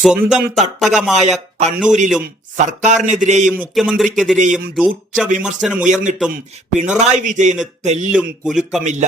സ്വന്തം തട്ടകമായ കണ്ണൂരിലും സർക്കാരിനെതിരെയും മുഖ്യമന്ത്രിക്കെതിരെയും രൂക്ഷ വിമർശനം ഉയർന്നിട്ടും പിണറായി വിജയന് തെല്ലും കുലുക്കമില്ല.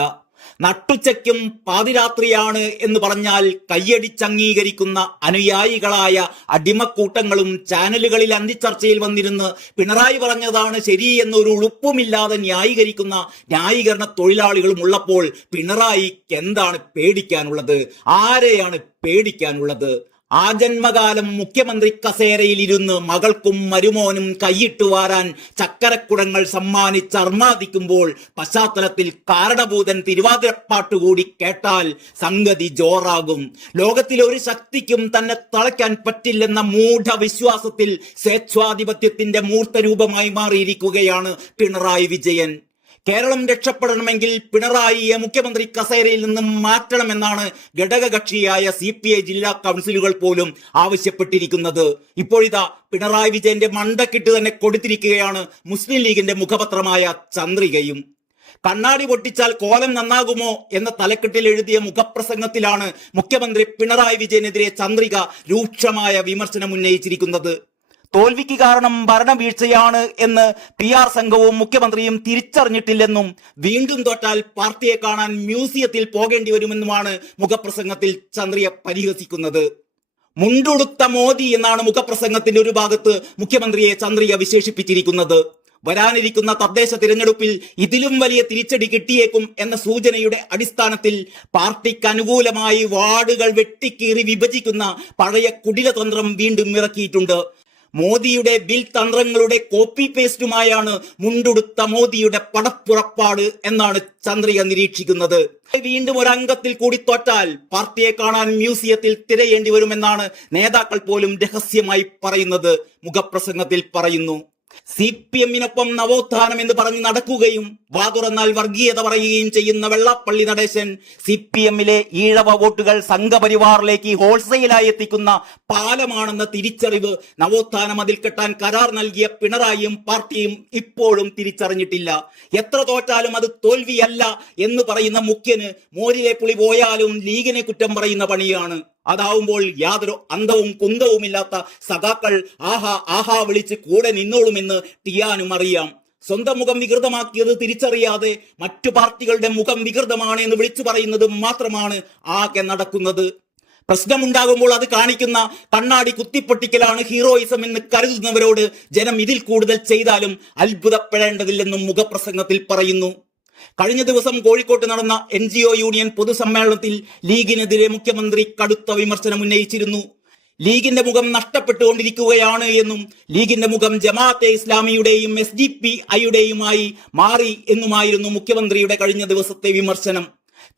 നട്ടുച്ചയ്ക്കും പാതിരാത്രിയാണ് എന്ന് പറഞ്ഞാൽ കയ്യടിച്ചംഗീകരിക്കുന്ന അനുയായികളായ അടിമക്കൂട്ടങ്ങളും ചാനലുകളിൽ അന്തിച്ചർച്ചയിൽ വന്നിരുന്ന് പിണറായി പറഞ്ഞതാണ് ശരി എന്നൊരു ഉളുപ്പുമില്ലാതെ ന്യായീകരിക്കുന്ന ന്യായീകരണ തൊഴിലാളികളും ഉള്ളപ്പോൾ പിണറായിക്ക് എന്താണ് പേടിക്കാനുള്ളത്? ആരെയാണ് പേടിക്കാനുള്ളത്? ആജന്മകാലം മുഖ്യമന്ത്രി കസേരയിൽ ഇരുന്ന് മകൾക്കും മരുമോനും കൈയിട്ട് വാരാൻ ചക്കരക്കുടങ്ങൾ സമ്മാനിച്ച് അർമാദിക്കുമ്പോൾ പശ്ചാത്തലത്തിൽ കാരണഭൂതൻ തിരുവാതിരപ്പാട്ടുകൂടി കേട്ടാൽ സംഗതി ജോറാകും. ലോകത്തിലെ ഒരു ശക്തിക്കും തന്നെ തളയ്ക്കാൻ പറ്റില്ലെന്ന മൂഢവിശ്വാസത്തിൽ സ്വേച്ഛാധിപത്യത്തിന്റെ മൂർത്തരൂപമായി മാറിയിരിക്കുകയാണ് പിണറായി വിജയൻ. കേരളം രക്ഷപ്പെടണമെങ്കിൽ പിണറായിയെ മുഖ്യമന്ത്രി കസേരയിൽ നിന്നും മാറ്റണമെന്നാണ് ഘടകകക്ഷിയായ CPI ജില്ലാ കൗൺസിലുകൾ പോലും ആവശ്യപ്പെട്ടിരിക്കുന്നത്. ഇപ്പോഴിതാ പിണറായി വിജയന്റെ മണ്ടക്കിട്ട് തന്നെ കൊടുത്തിരിക്കുകയാണ് മുസ്ലിം ലീഗിന്റെ മുഖപത്രമായ ചന്ദ്രികയും. കണ്ണാടി പൊട്ടിച്ചാൽ കോലം നന്നാകുമോ എന്ന തലക്കെട്ടിൽ എഴുതിയ മുഖപ്രസംഗത്തിലാണ് മുഖ്യമന്ത്രി പിണറായി വിജയനെതിരെ ചന്ദ്രിക രൂക്ഷമായ വിമർശനം ഉന്നയിച്ചിരിക്കുന്നത്. തോൽവിക്ക് കാരണം ഭരണവീഴ്ചയാണ് എന്ന് PR സംഘവും മുഖ്യമന്ത്രിയും തിരിച്ചറിഞ്ഞിട്ടില്ലെന്നും വീണ്ടും തോറ്റാൽ പാർട്ടിയെ കാണാൻ മ്യൂസിയത്തിൽ പോകേണ്ടി വരുമെന്നുമാണ് മുഖപ്രസംഗത്തിൽ ചന്ദ്രിക പരിഹസിക്കുന്നത്. മുണ്ടുടുത്ത മോദി എന്നാണ് മുഖപ്രസംഗത്തിന്റെ ഒരു ഭാഗത്ത് മുഖ്യമന്ത്രിയെ ചന്ദ്രിക വിശേഷിപ്പിച്ചിരിക്കുന്നത്. വരാനിരിക്കുന്ന തദ്ദേശ തിരഞ്ഞെടുപ്പിൽ ഇതിലും വലിയ തിരിച്ചടി കിട്ടിയേക്കും എന്ന സൂചനയുടെ അടിസ്ഥാനത്തിൽ പാർട്ടിക്ക് അനുകൂലമായി വാർഡുകൾ വെട്ടിക്കീറി വിഭജിക്കുന്ന പഴയ കുടിലതന്ത്രം വീണ്ടും ഇറക്കിയിട്ടുണ്ട്. മോദിയുടെ ബിൽ തന്ത്രങ്ങളുടെ കോപ്പി പേസ്റ്റുമായാണ് മുണ്ടുടുത്ത മോദിയുടെ പടപ്പുറപ്പാട് എന്നാണ് ചന്ദ്രിക നിരീക്ഷിക്കുന്നത്. വീണ്ടും ഒരംഗത്തിൽ കൂടി തോറ്റാൽ പാർട്ടിയെ കാണാൻ മ്യൂസിയത്തിൽ തിരയേണ്ടി വരുമെന്നാണ് നേതാക്കൾ പോലും രഹസ്യമായി പറയുന്നത്. മുഖപ്രസംഗത്തിൽ പറയുന്നു, CPM-നൊപ്പം നവോത്ഥാനം എന്ന് പറഞ്ഞ് നടക്കുകയും വാതുറന്നാൽ വർഗീയത പറയുകയും ചെയ്യുന്ന വെള്ളാപ്പള്ളി നടേശൻ CPM-ലെ ഈഴവ വോട്ടുകൾ സംഘപരിവാറിലേക്ക് ഹോൾസെയിലായി എത്തിക്കുന്ന പാലമാണെന്ന തിരിച്ചറിവ് നവോത്ഥാനം അതിൽ കെട്ടാൻ കരാർ നൽകിയ പിണറായിയും പാർട്ടിയും ഇപ്പോഴും തിരിച്ചറിഞ്ഞിട്ടില്ല. എത്ര തോറ്റാലും അത് തോൽവിയല്ല എന്ന് പറയുന്ന മുഖ്യന് മോരിലെ പുളി പോയാലും ലീഗിനെ കുറ്റം പറയുന്ന പണിയാണ്. അതാവുമ്പോൾ യാതൊരു അന്തവും കുന്തവുമില്ലാത്ത സഖാക്കൾ ആഹാ ആഹാ വിളിച്ച് കൂടെ നിന്നോളുമെന്ന് ടിയാനും അറിയാം. സ്വന്തം മുഖം വികൃതമാക്കിയത് തിരിച്ചറിയാതെ മറ്റു പാർട്ടികളുടെ മുഖം വികൃതമാണ് എന്ന് വിളിച്ചു പറയുന്നത് മാത്രമാണ് ആകെ നടക്കുന്നത്. പ്രശ്നമുണ്ടാകുമ്പോൾ അത് കാണിക്കുന്ന കണ്ണാടി കുത്തിപ്പൊട്ടിക്കലാണ് ഹീറോയിസം എന്ന് കരുതുന്നവരോട് ജനം ഇതിൽ കൂടുതൽ ചെയ്താലും അത്ഭുതപ്പെടേണ്ടതില്ലെന്നും മുഖപ്രസംഗത്തിൽ പറയുന്നു. കഴിഞ്ഞ ദിവസം കോഴിക്കോട്ട് നടന്ന NGO യൂണിയൻ പൊതുസമ്മേളനത്തിൽ ലീഗിനെതിരെ മുഖ്യമന്ത്രി കടുത്ത വിമർശനം ഉന്നയിച്ചിരുന്നു. ലീഗിന്റെ മുഖം നഷ്ടപ്പെട്ടുകൊണ്ടിരിക്കുകയാണ് എന്നും ലീഗിന്റെ മുഖം ജമാഅത്തെ ഇസ്ലാമിയുടെയും SDPI-യുടെയുമായി മാറി എന്നുമായിരുന്നു മുഖ്യമന്ത്രിയുടെ കഴിഞ്ഞ ദിവസത്തെ വിമർശനം.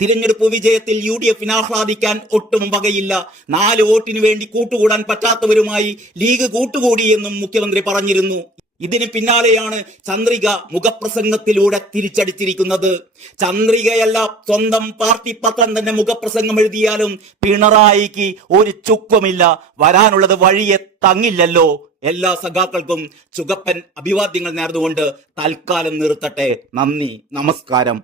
തിരഞ്ഞെടുപ്പ് വിജയത്തിൽ UDF-ന് ആഹ്ലാദിക്കാൻ ഒട്ടും വകയില്ല. 4 വോട്ടിനു വേണ്ടി കൂട്ടുകൂടാൻ പറ്റാത്തവരുമായി ലീഗ് കൂട്ടുകൂടിയെന്നും മുഖ്യമന്ത്രി പറഞ്ഞിരുന്നു. ഇതിന് പിന്നാലെയാണ് ചന്ദ്രിക മുഖപ്രസംഗത്തിലൂടെ തിരിച്ചടിച്ചിരിക്കുന്നത്. ചന്ദ്രികയല്ല, സ്വന്തം പാർട്ടി പത്രം തന്നെ മുഖപ്രസംഗം എഴുതിയാലും പിണറായിക്ക് ഒരു ചുക്കുമില്ല. വരാനുള്ളത് വഴിയെ തങ്ങില്ലല്ലോ. എല്ലാ സഖാക്കൾക്കും ചുകപ്പൻ അഭിവാദ്യങ്ങൾ നേർന്നുകൊണ്ട് തൽക്കാലം നിർത്തട്ടെ. നന്ദി, നമസ്കാരം.